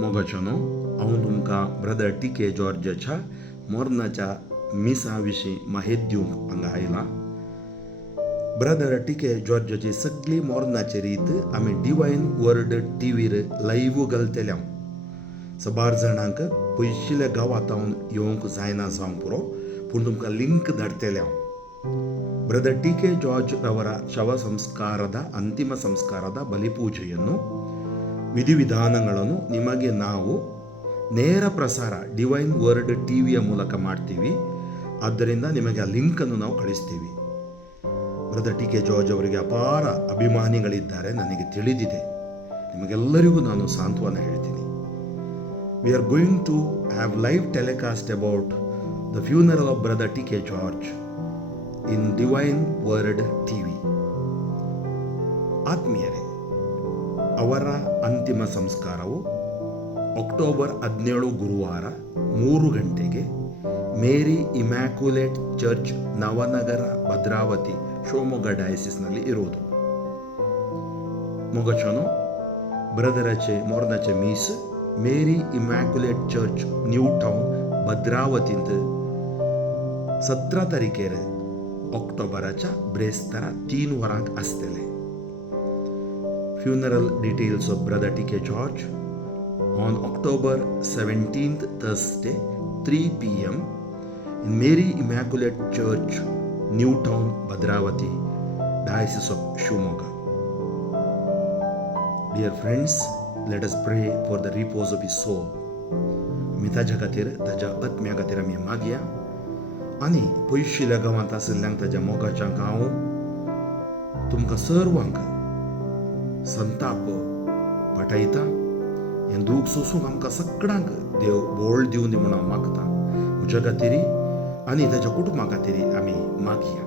मोगाच्यानो हांव तुमकां brother TK. जॉर्जाच्या मोर्नाच्या मिसा विशीं माहिती दिवंक हांगा आयलां. Brother TK. जॉर्जाची सगळी मोर्नाची रीत आमी डिवायन वर्ड टीव्हीर लायव्ह घालतले. सबार जाणांक पयशिल्ल्या गांवांतावन येवंक जायना जावंक पुरो, पूण तुमकां लिंक धाडटले हांव. Brother T K. ಜಾರ್ಜ್ ರವರ ಶವ ಸಂಸ್ಕಾರದ ಅಂತಿಮ ಸಂಸ್ಕಾರದ ಬಲಿಪೂಜೆಯನ್ನು ವಿಧಿವಿಧಾನಗಳನ್ನು ನಿಮಗೆ ನಾವು ನೇರ ಪ್ರಸಾರ ಡಿವೈನ್ ವರ್ಡ್ ಟಿವಿಯ ಮೂಲಕ ಮಾಡ್ತೀವಿ. ಆದ್ದರಿಂದ ನಿಮಗೆ ಆ ಲಿಂಕನ್ನು ನಾವು ಕಳಿಸ್ತೀವಿ. Brother T K. ಜಾರ್ಜ್ ಅವರಿಗೆ ಅಪಾರ ಅಭಿಮಾನಿಗಳಿದ್ದಾರೆ, ನನಗೆ ತಿಳಿದಿದೆ. ನಿಮಗೆಲ್ಲರಿಗೂ ನಾನು ಸಾಂತ್ವನ ಹೇಳ್ತೀನಿ. We are going to have live telecast about the funeral of brother T K. George in divine word TV. ಆತ್ಮೀಯರೇ, ಅವರ ಅಂತಿಮ ಸಂಸ್ಕಾರವು ಅಕ್ಟೋಬರ್ 17 ಗುರುವಾರ 3 ಗಂಟೆಗೆ Mary Immaculate church, Navanagar, Bhadravati, Shivamogga ಡಯಾಸಿಸ್ನಲ್ಲಿ ಇರುವುದು. ಮೊಗಚನೋ ಬ್ರದರचे मोर्नाचे मीस Mary Immaculate church new town भद्रावतींत 17 तारखेर ऑक्टोबराच्या ब्रेस्तारा 3 वरांक आसतले. Funeral details of brother T K. George on October 17th Thursday 3 p.m. in Mary Immaculate Church, New Town, Bhadravati, Diocese of Shimoga. Dear friends, let us pray for the repose of his soul. मी ताच्या खातीर, ताच्या आत्म्या खातीर आमी मागया आनी पयशिल्ल्या गांवांत आशिल्ल्यांक ताच्या मोगाच्या हांव तुमकां सर्वांक संताप पाठयता. हें दूख सोसूंक आमकां सगळ्यांक देव बोळ दिवं दी म्हणून हांव मागतां. म्हज्या खातीर आनी ताच्या कुटुंबा खातीर आमी मागया.